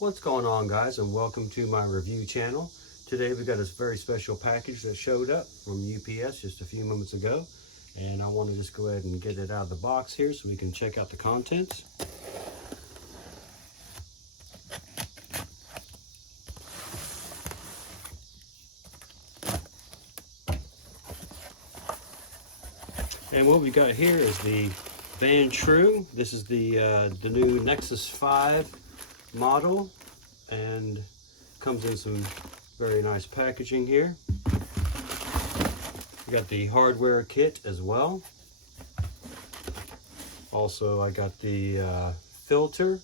What's going on, guys, and welcome to my review channel. Today we got a very special package that showed up from UPS just a few moments ago, and I want to just go ahead and get it out of the box here so we can check out the contents. And what we got here is the VANTRUE. This is the new Nexus 5 model, and comes in some very nice packaging here. We got the hardware kit as well. Also, I got the filter,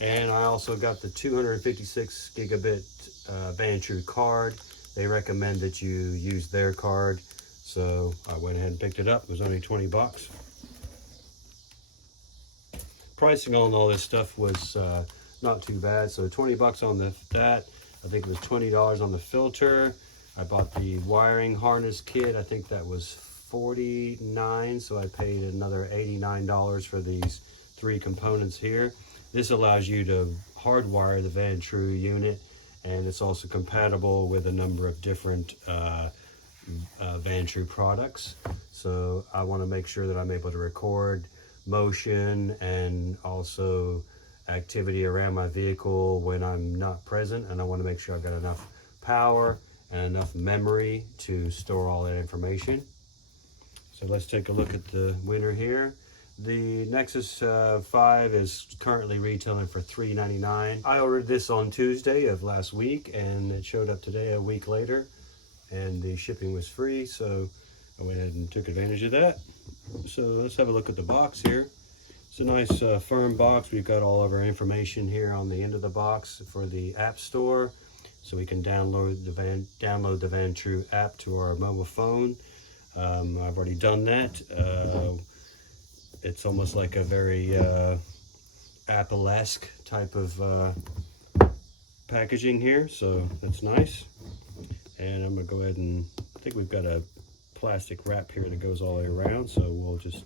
and I also got the 256 gigabit VANTRUE card. They recommend that you use their card, so I went ahead and picked it up. It was only 20 bucks. Pricing on all this stuff was not too bad. So 20 bucks on that. I think it was $20 on the filter. I bought the wiring harness kit. I think that was $49, so I paid another $89 for these three components here. This allows you to hardwire the VANTRUE unit, and it's also compatible with a number of different VANTRUE products. So I want to make sure that I'm able to record motion and also activity around my vehicle when I'm not present, and I want to make sure I've got enough power and enough memory to store all that information. So let's take a look at the winner here. The Nexus 5 is currently retailing for $3.99. I ordered this on Tuesday of last week, and it showed up today a week later, and the shipping was free, so I went ahead and took advantage of that. So let's have a look at the box here. It's a nice firm box. We've got all of our information here on the end of the box for the App Store, so we can download the VANTRUE app to our mobile phone. I've already done that. It's almost like a very Apple-esque type of packaging here, so that's nice. And I'm gonna go ahead and, I think we've got a plastic wrap here that goes all the way around, so we'll just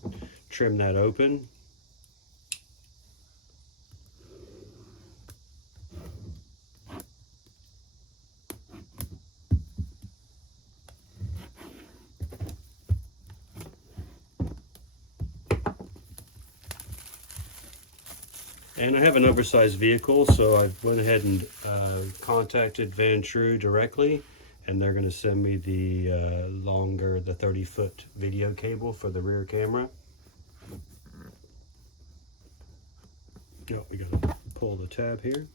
trim that open. And I have an oversized vehicle, so I went ahead and contacted VANTRUE directly, and they're going to send me the the 30-foot video cable for the rear camera. Oh, we got to pull the tab here.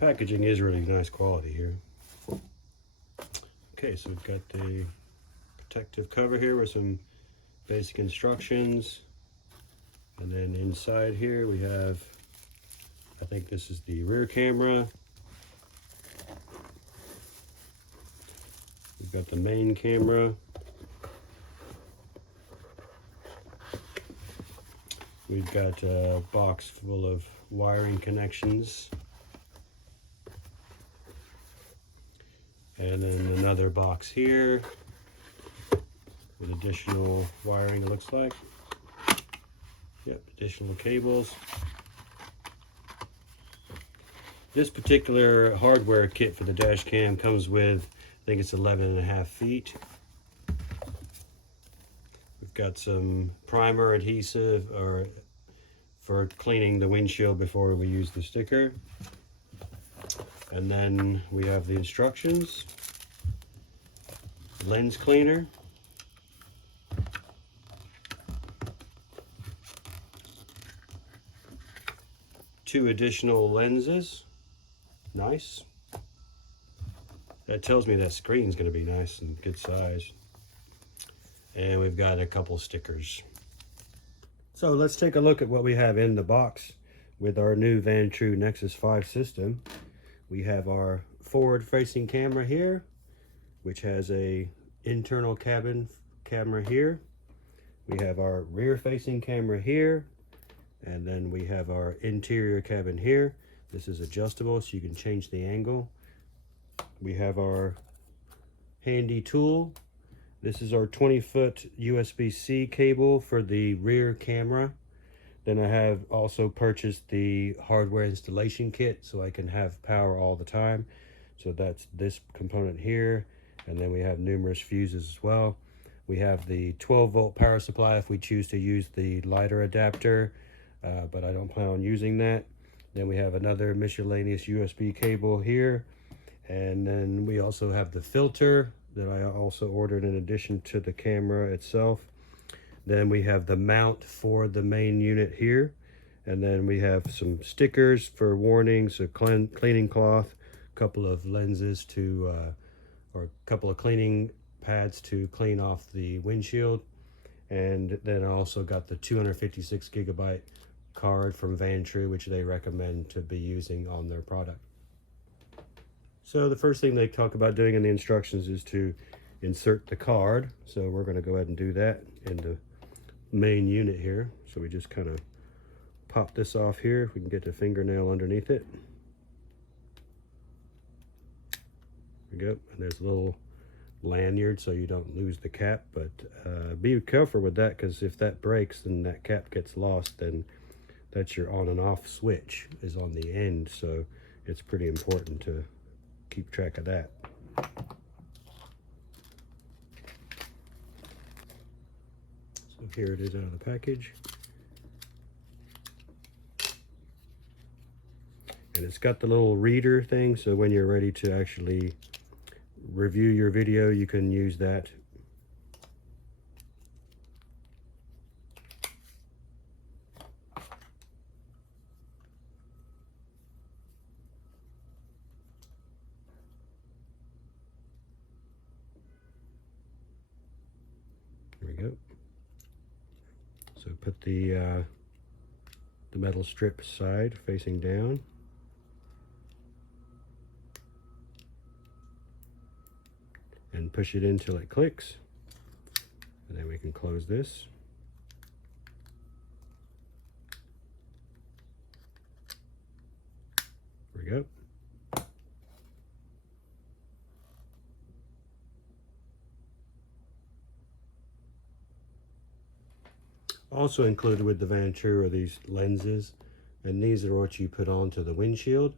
Packaging is really nice quality here. Okay, so we've got the protective cover here with some basic instructions, and then inside here we have, I think this is the rear camera. We've got the main camera. We've got a box full of wiring connections. And then another box here with additional wiring, it looks like. Yep, additional cables. This particular hardware kit for the dash cam comes with, I think it's 11.5 feet. We've got some primer adhesive for cleaning the windshield before we use the sticker. And then we have the instructions, lens cleaner, two additional lenses, nice. That tells me that screen's going to be nice and good size. And we've got a couple stickers. So let's take a look at what we have in the box with our new VANTRUE Nexus 5 system. We have our forward-facing camera here, which has a internal cabin camera here. We have our rear-facing camera here, and then we have our interior cabin here. This is adjustable so you can change the angle. We have our handy tool. This is our 20-foot USB-C cable for the rear camera. Then I have also purchased the hardware installation kit so I can have power all the time. So that's this component here. And then we have numerous fuses as well. We have the 12-volt power supply if we choose to use the lighter adapter, but I don't plan on using that. Then we have another miscellaneous USB cable here. And then we also have the filter that I also ordered in addition to the camera itself. Then we have the mount for the main unit here. And then we have some stickers for warnings, a cleaning cloth, a couple of lenses to, or a couple of cleaning pads to clean off the windshield. And then I also got the 256 gigabyte card from VANTRUE, which they recommend to be using on their product. So the first thing they talk about doing in the instructions is to insert the card. So we're going to go ahead and do that in the main unit here. So we just kind of pop this off here. If we can get the fingernail underneath it. There we go. And there's a little lanyard so you don't lose the cap, but be careful with that, because if that breaks and that cap gets lost, then that's your on and off switch is on the end. So it's pretty important to keep track of that. So here it is out of the package. And it's got the little reader thing, so when you're ready to actually review your video, you can use that. There we go. So put the metal strip side facing down. And push it in till it clicks. And then we can close this. There we go. Also included with the VANTRUE are these lenses, and these are what you put onto the windshield,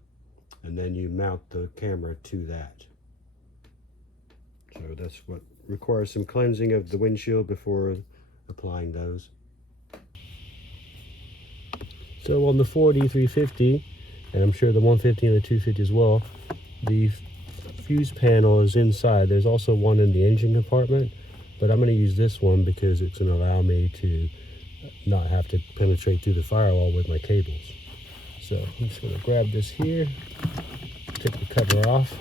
and then you mount the camera to that. So that's what requires some cleansing of the windshield before applying those. So on the Ford E350, and I'm sure the 150 and the 250 as well, the fuse panel is inside. There's also one in the engine compartment, but I'm going to use this one because it's going to allow me to not have to penetrate through the firewall with my cables. So I'm just going to grab this here, take the cover off.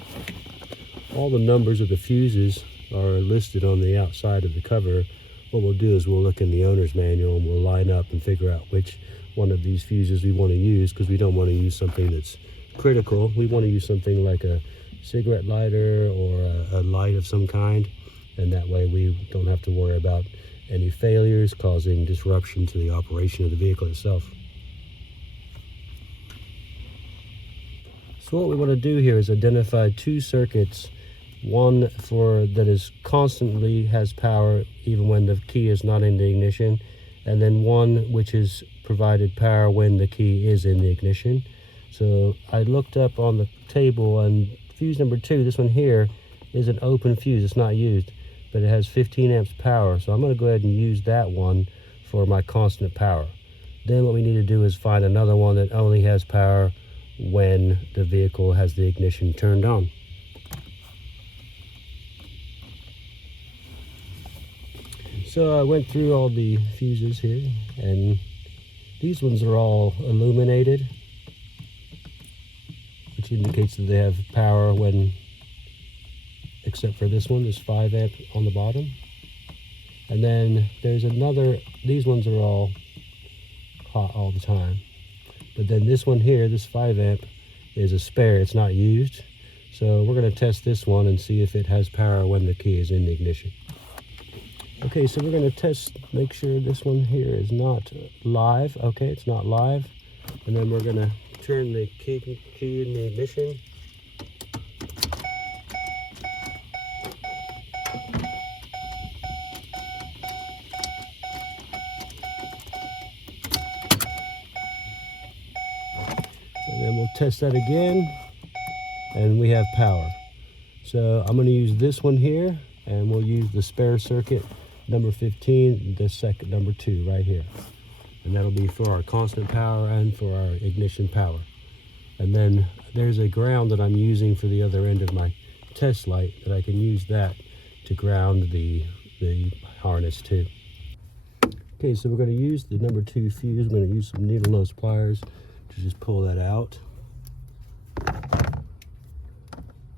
All the numbers of the fuses are listed on the outside of the cover. What we'll do is we'll look in the owner's manual and we'll line up and figure out which one of these fuses we want to use, because we don't want to use something that's critical. We want to use something like a cigarette lighter or a light of some kind, and that way we don't have to worry about any failures causing disruption to the operation of the vehicle itself. So what we want to do here is identify two circuits. One that is constantly has power even when the key is not in the ignition, and then one which is provided power when the key is in the ignition. So I looked up on the table, and fuse number 2, this one here, is an open fuse. It's not used, but it has 15 amps power. So I'm going to go ahead and use that one for my constant power. Then what we need to do is find another one that only has power when the vehicle has the ignition turned on. So I went through all the fuses here, and these ones are all illuminated, which indicates that they have power when, except for this one, there's 5 amp on the bottom. And then there's another, these ones are all hot all the time. But then this one here, this 5 amp, is a spare, it's not used. So we're going to test this one and see if it has power when the key is in the ignition. Okay, so we're going to test, make sure this one here is not live. Okay, it's not live. And then we're going to turn the key in the ignition. And then we'll test that again, and we have power. So I'm going to use this one here, and we'll use the spare circuit number 15, the second number 2 right here. And that'll be for our constant power and for our ignition power. And then there's a ground that I'm using for the other end of my test light, that I can use that to ground the harness too. Okay, so we're going to use the number 2 fuse. I'm going to use some needle nose pliers to just pull that out.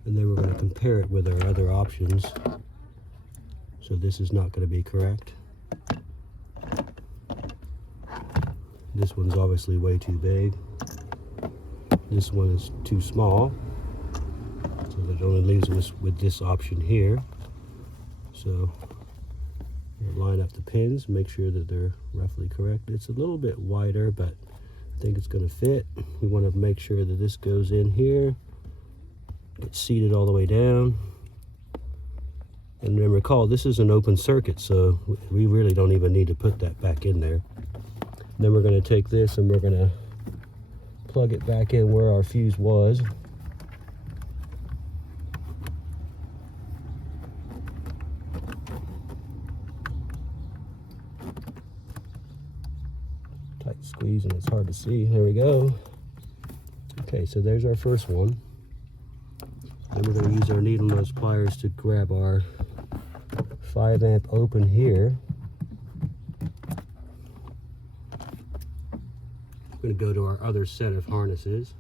And then we're going to compare it with our other options. So this is not going to be correct. This one's obviously way too big. This one is too small. So that only leaves us with this option here. So we'll line up the pins, make sure that they're roughly correct. It's a little bit wider, but I think it's going to fit. We want to make sure that this goes in here, gets seated all the way down. And recall, this is an open circuit, so we really don't even need to put that back in there. Then we're going to take this and we're going to plug it back in where our fuse was. Tight squeeze and it's hard to see. There we go. Okay, so there's our first one. Then we're going to use our needle nose pliers to grab our 5 amp open here. We're going to go to our other set of harnesses.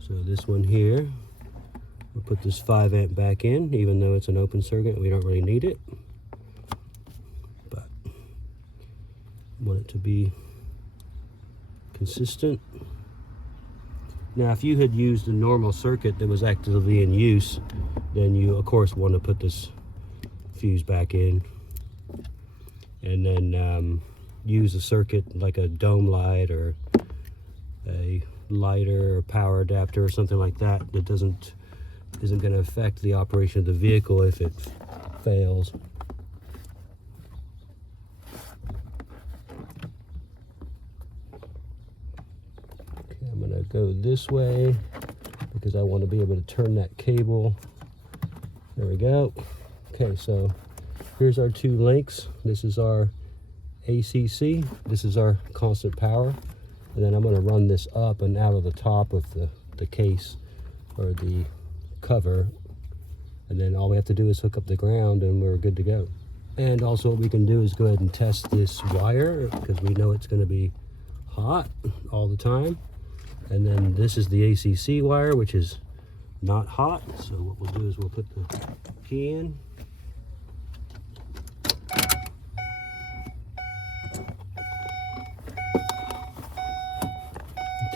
So this one here, we'll put this 5 amp back in, even though it's an open circuit, we don't really need it. But I want it to be consistent. Now, if you had used a normal circuit that was actively in use, then you, of course, want to put this fuse back in. And then use a circuit like a dome light or a lighter or power adapter or something like that that isn't going to affect the operation of the vehicle if it fails. Okay, I'm going to go this way because I want to be able to turn that cable. There we go. Okay, so here's our 2 links. This is our ACC, this is our constant power, and then I'm going to run this up and out of the top of the case or the cover, and then all we have to do is hook up the ground and we're good to go. And also what we can do is go ahead and test this wire because we know it's going to be hot all the time. And then this is the ACC wire, which is not hot, so what we'll do is we'll put the key in.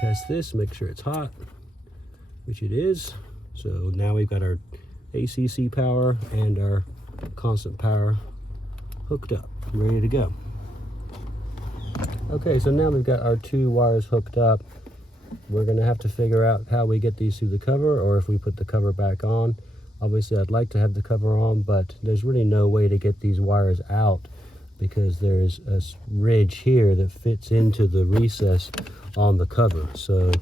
Test this, make sure it's hot, which it is. So now we've got our ACC power and our constant power hooked up, ready to go. Okay, so now we've got our 2 wires hooked up. We're going to have to figure out how we get these through the cover, or if we put the cover back on. Obviously I'd like to have the cover on, but there's really no way to get these wires out because there's a ridge here that fits into the recess on the cover. So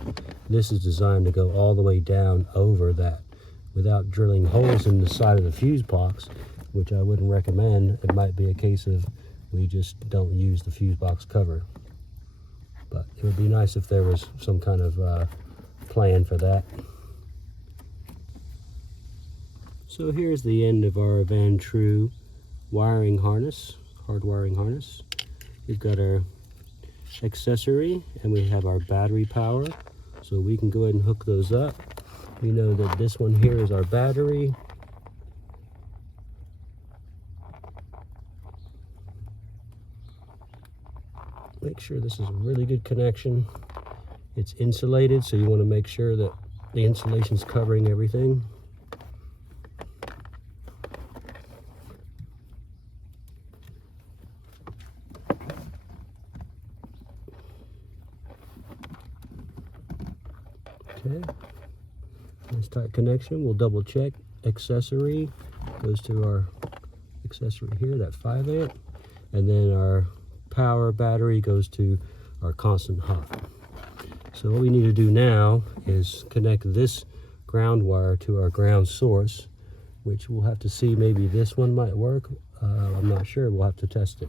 this is designed to go all the way down over that without drilling holes in the side of the fuse box, which I wouldn't recommend. It might be a case of we just don't use the fuse box cover. But it would be nice if there was some kind of plan for that. So here's the end of our VANTRUE wiring harness, hard wiring harness. We've got our accessory and we have our battery power, so we can go ahead and hook those up. We know that this one here is our battery. Make sure this is a really good connection. It's insulated, so you want to make sure that the insulation is covering everything. Okay. Let's start connection. We'll double check. Accessory goes to our accessory here, that 5 amp. And then our power battery goes to our constant hot. So what we need to do now is connect this ground wire to our ground source, which we'll have to see. Maybe this one might work. I'm not sure. We'll have to test it.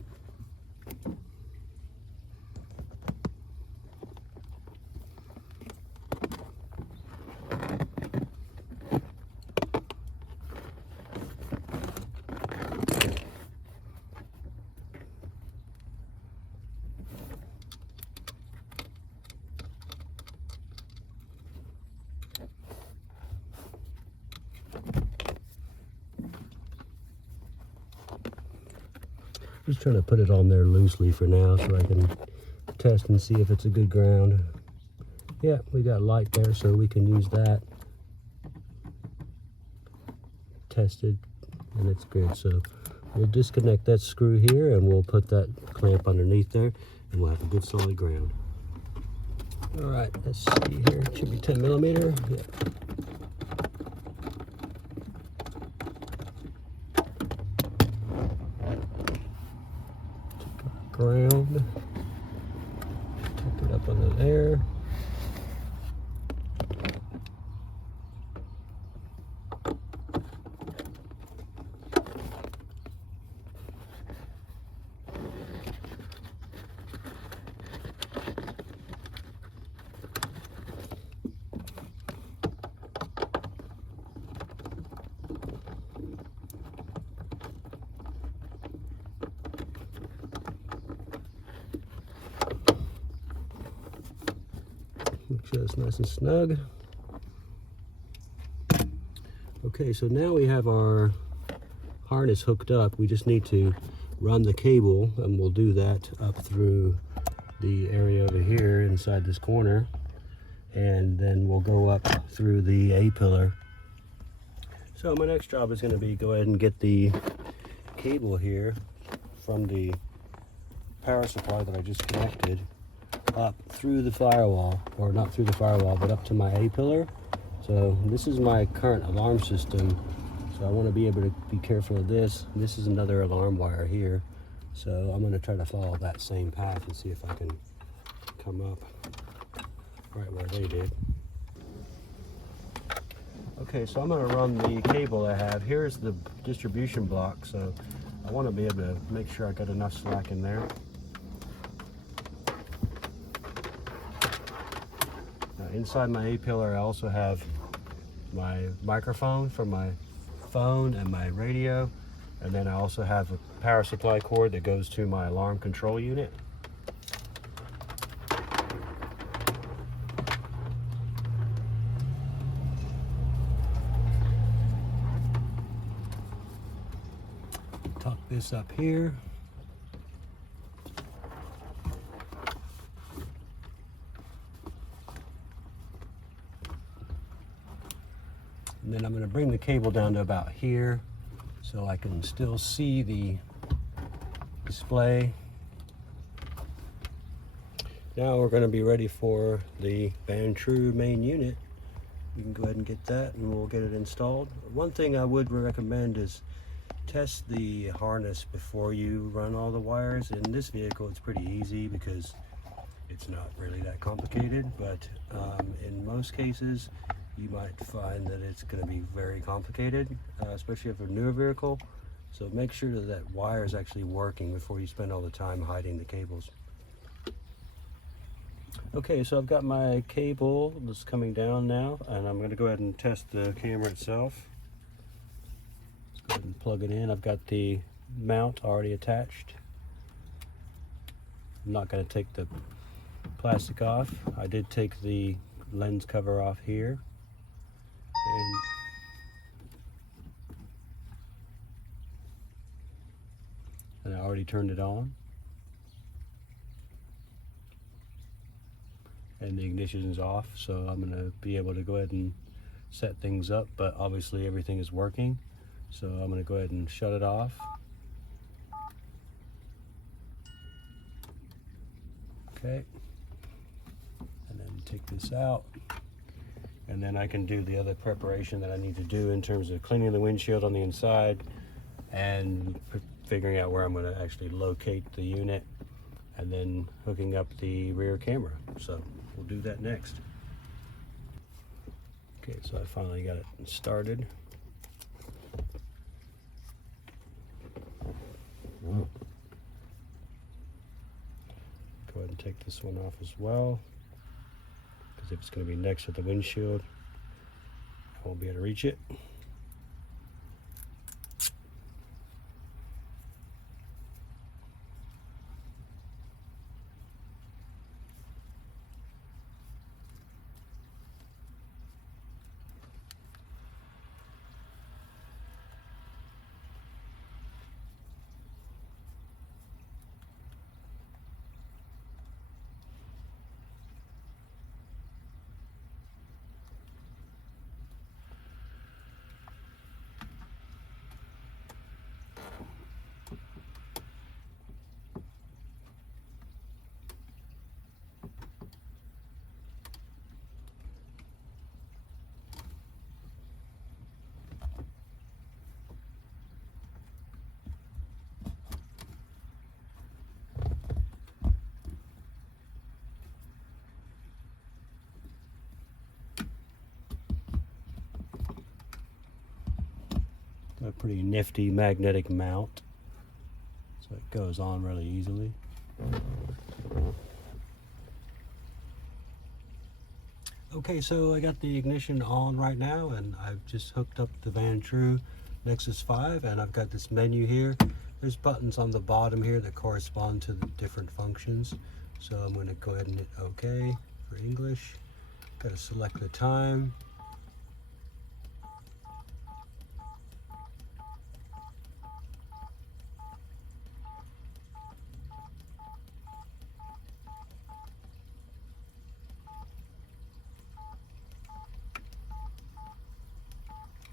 Just trying to put it on there loosely for now so I can test and see if it's a good ground. Yeah, we got light there, so we can use that. Tested, and it's good. So we'll disconnect that screw here and we'll put that clamp underneath there and we'll have a good solid ground. All right, let's see here. It should be 10 millimeter. Yeah. Ground, take it up under there. Make sure it's nice and snug. Okay, so now we have our harness hooked up. We just need to run the cable, and we'll do that up through the area over here inside this corner, and then we'll go up through the A-pillar. So my next job is going to be go ahead and get the cable here from the power supply that I just connected up through the firewall, or not through the firewall, but up to my A-pillar. So this is my current alarm system, so I want to be able to be careful of this. This is another alarm wire here, so I'm going to try to follow that same path and see if I can come up right where they did. Okay, so I'm going to run the cable I have. Here's the distribution block, so I want to be able to make sure I got enough slack in there. Inside my A-pillar, I also have my microphone for my phone and my radio, and then I also have a power supply cord that goes to my alarm control unit. Tuck this up here. And then I'm going to bring the cable down to about here so I can still see the display. Now we're going to be ready for the VANTRUE main unit. We can go ahead and get that and we'll get it installed. One thing I would recommend is test the harness before you run all the wires. In this vehicle it's pretty easy because it's not really that complicated, but in most cases you might find that it's going to be very complicated, especially if a newer vehicle. So make sure that that wire is actually working before you spend all the time hiding the cables. Okay, so I've got my cable that's coming down now, and I'm going to go ahead and test the camera itself. Let's go ahead and plug it in. I've got the mount already attached. I'm not going to take the plastic off. I did take the lens cover off here. And I already turned it on. And the ignition is off, so I'm going to be able to go ahead and set things up, but obviously everything is working. So I'm going to go ahead and shut it off. Okay. And then take this out. and then I can do the other preparation that I need to do in terms of cleaning the windshield on the inside and figuring out where I'm going to actually locate the unit, and then hooking up the rear camera. So we'll do that next. Okay, so I finally got it started. Go ahead and take this one off as well, because if it's going to be next to the windshield, I won't be able to reach it. A pretty nifty magnetic mount, so it goes on really easily. Okay, so I got the ignition on right now, and I've just hooked up the VANTRUE Nexus 5, and I've got this menu here. There's buttons on the bottom here that correspond to the different functions. So I'm going to go ahead and hit OK for English. Got to select the time.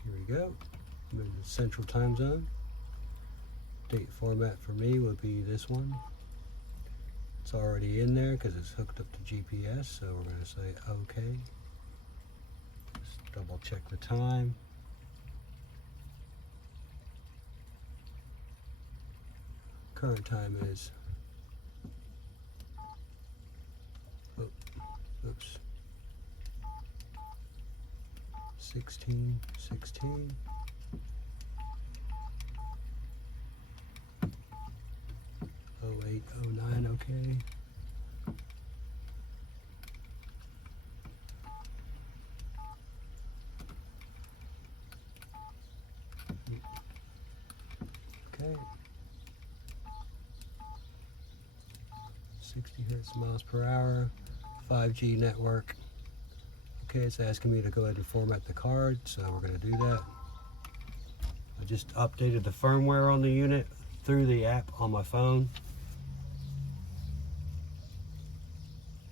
Here we go. I'm in the Central Time Zone. Date format for me would be this one. It's already in there because it's hooked up to GPS, so we're going to say OK. Just double check the time. Current time is, oops, 16:16. Oh 08:09, okay. Okay. 60 hertz miles per hour, 5G network. Okay, it's asking me to go ahead and format the card, so we're going to do that. I just updated the firmware on the unit through the app on my phone.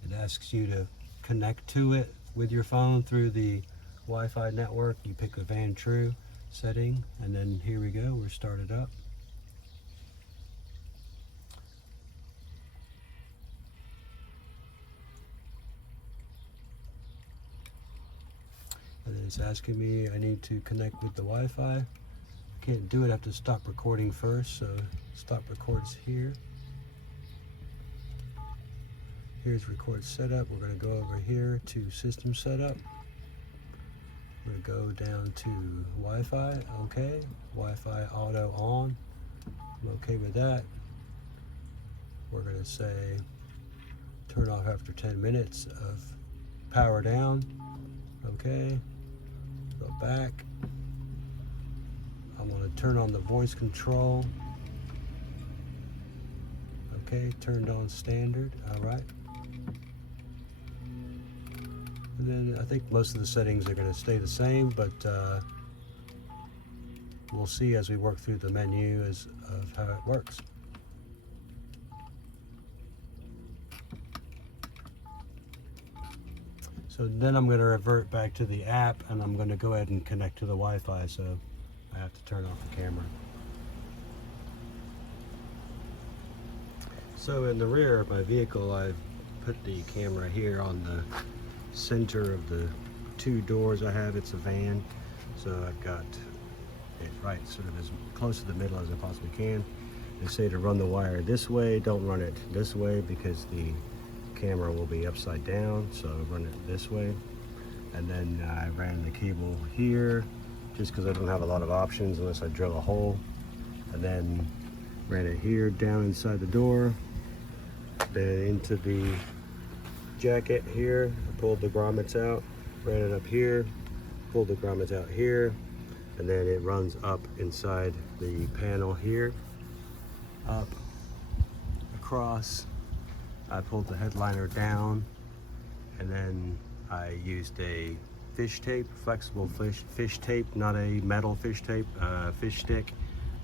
It asks you to connect to it with your phone through the Wi-Fi network. You pick a VANTRUE setting, and then here we go, we're started up. And then it's asking me I need to connect with the Wi-Fi. Can't do it, I have to stop recording first, so stop records here. Here's record setup. We're going to go over here to system setup. We're going to go down to Wi-Fi, okay. Wi-Fi auto on, I'm okay with that. We're going to say turn off after 10 minutes of power down, okay. Go back. I want to turn on the voice control. Okay, turned on standard, all right. And then I think most of the settings are going to stay the same, but we'll see as we work through the menu of how it works. So then I'm going to revert back to the app, and I'm going to go ahead and connect to the Wi-Fi, so I have to turn off the camera. So in the rear of my vehicle, I've put the camera here on the center of the two doors I have. It's a van, so I've got it right sort of as close to the middle as I possibly can. They say to run the wire this way, don't run it this way because the camera will be upside down, so run it this way. And then I ran the cable here just because I don't have a lot of options unless I drill a hole. And then ran it here down inside the door, then into the jacket here. I pulled the grommets out, ran it up here, pulled the grommets out here, and then it runs up inside the panel here, up, across. I pulled the headliner down, and then I used a fish tape, flexible fish tape, not a metal fish tape, fish stick.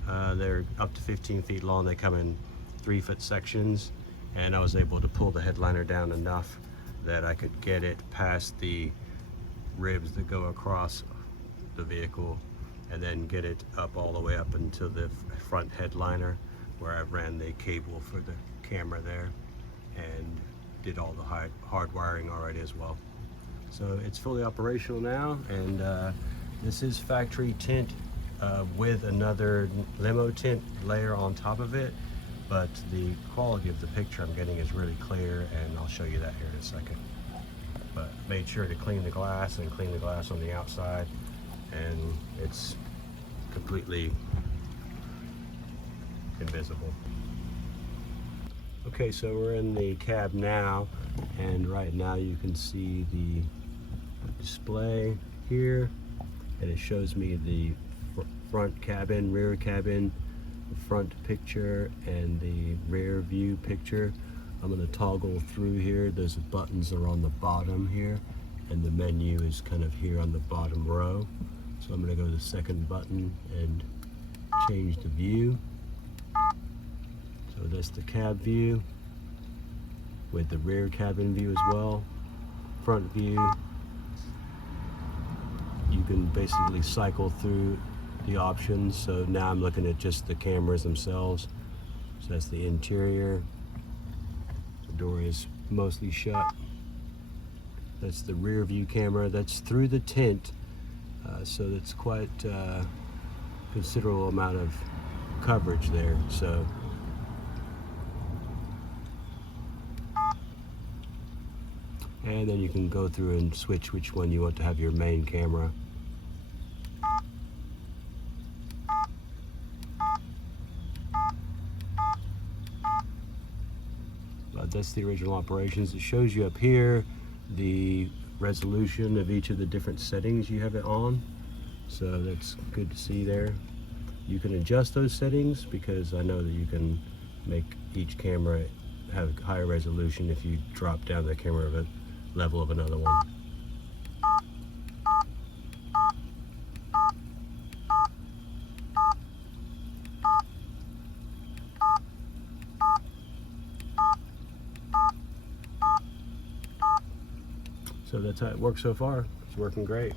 They're up to 15 feet long. They come in 3-foot sections, and I was able to pull the headliner down enough that I could get it past the ribs that go across the vehicle, and then get it up all the way up into the front headliner where I ran the cable for the camera there and did all the hard wiring already as well. So it's fully operational now, and this is factory tint with another limo tint layer on top of it, but the quality of the picture I'm getting is really clear, and I'll show you that here in a second. But made sure to clean the glass and clean the glass on the outside, and it's completely invisible. Okay, so we're in the cab now, and right now you can see the display here, and it shows me the front cabin, rear cabin, the front picture, and the rear view picture. I'm going to toggle through here. Those buttons are on the bottom here, and the menu is kind of here on the bottom row. So I'm going to go to the second button and change the view. So that's the cab view with the rear cabin view as well. Front view, you can basically cycle through the options. So now I'm looking at just the cameras themselves. So that's the interior. The door is mostly shut. That's the rear view camera. That's through the tint. So that's quite considerable amount of coverage there. So and then you can go through and switch which one you want to have your main camera. That's the original operations. It shows you up here the resolution of each of the different settings you have it on. So that's good to see there. You can adjust those settings because I know that you can make each camera have higher resolution if you drop down the camera of a level of another one. So that's how it works so far. It's working great.